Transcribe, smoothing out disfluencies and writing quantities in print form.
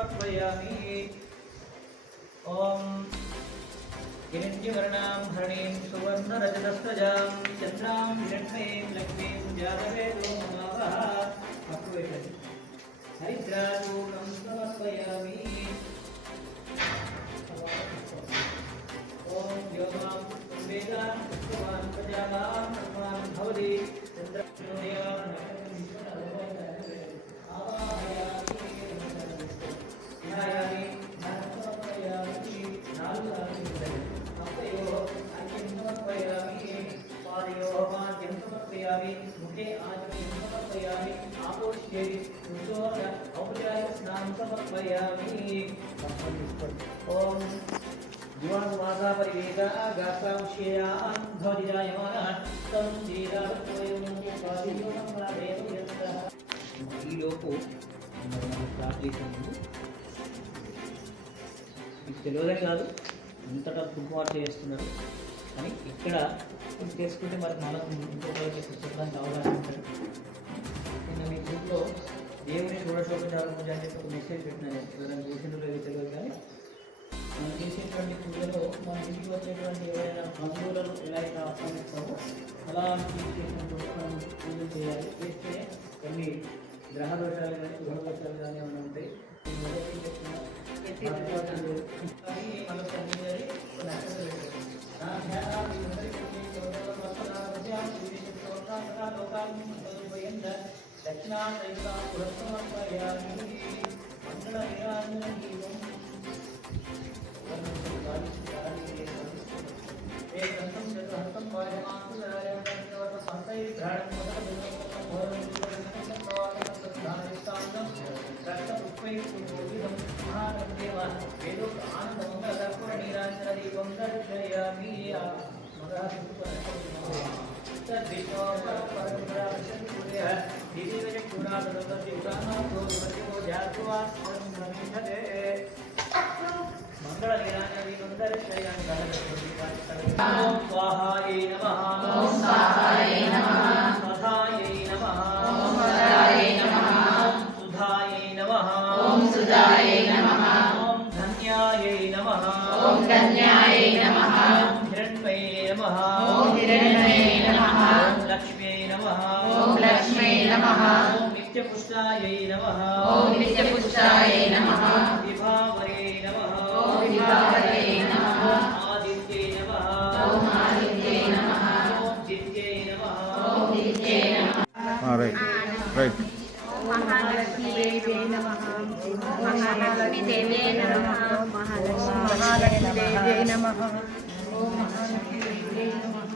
समर्पयामि। ओम हिरण्यवर्णां हरणीं सुवर्णरजतस्रजां चन्द्रां हिरण्मयीं लक्ष्मीं जातवेदो ममावः हरिद्राचूर्णं समर्पयामि। ओम योगां वेदां भगवान् प्रजानां भगवान् भवति चन्द्रदेवान् मुखे आचमनीं समर्पयामि आपोष्ये कुशोर औपचारिक स्नानं समर्पयामि। ओम जीवानुवासा परिवेदा गात्रांशेयान् भवति जायमानः तं श्रीरामत्वयं पादियोनं प्रादेव यस्तः। ఈ లోపు మీకు తెలియదని కాదు, అంతటా కుంకుమార్చన చేస్తున్నారు. కానీ ఇక్కడ ఇది చేసుకుంటే మరి మనకు ఇంకొకరికి చెప్పడానికి అవగాహన ఉంటుంది. నిన్న మీ గ్రూప్లో దేవుని షోడశోపచార పూజ అని చెప్పి ఒక మెసేజ్ పెట్టినాను. ఎవరైనా చూసిందో లేదో తెలియదు, కానీ మనం చేసేటువంటి పూజలో మన ఇంటికి వచ్చేటువంటి ఎవరైనా బంధువులను ఎలా అయితే ఆహ్వానిస్తామో అలా మనం పూజలు చేయాలి. చేస్తే కొన్ని గ్రహ దోషాలు కానీ గృహ దోషాలు కానీ ఏమైనా ఉంటాయి. दक्षिणा सहिता पुरस्मर्पयामि मंगलनिराजनदीपं एकंतं चतुर्हस्तं वाजमानसुरायं संतैर्घ्राणं रक्तपुष्पैर्पूजितं महादेवः वेदोक्तानन्दमङ्गलपूर्णनिराजनदीपं दर्शयामि। स्वाहायै नमः। ओम स्वाहायै नमः। स्वधायै नमः। ओम स्वधायै नमः। ओम सुधायै नमः। ओम सुधायै नमः। ओम धन्यायै नमः। ओम धन्यायै नमः। ओम हिरण्मये नमः। ओम हिरण्मये नमः। ओम लक्ष्म्यै नमः। ओम लक्ष्म्यै नमः। ओम नित्यपुष्टायै नमः। ओम नित्यपुष्टायै नमः। विभावरे नमः। ओम विभावरे नमः। आदित्ये नमः। ओम आदित्ये नमः। ओम दित्ये नमः। ओम दित्ये नमः। Right right. महालक्ष्मी देवी नमः। महालक्ष्मी देवी नमः। महालक्ष्मी देवी नमः। ओम महालक्ष्मी देवी नमः।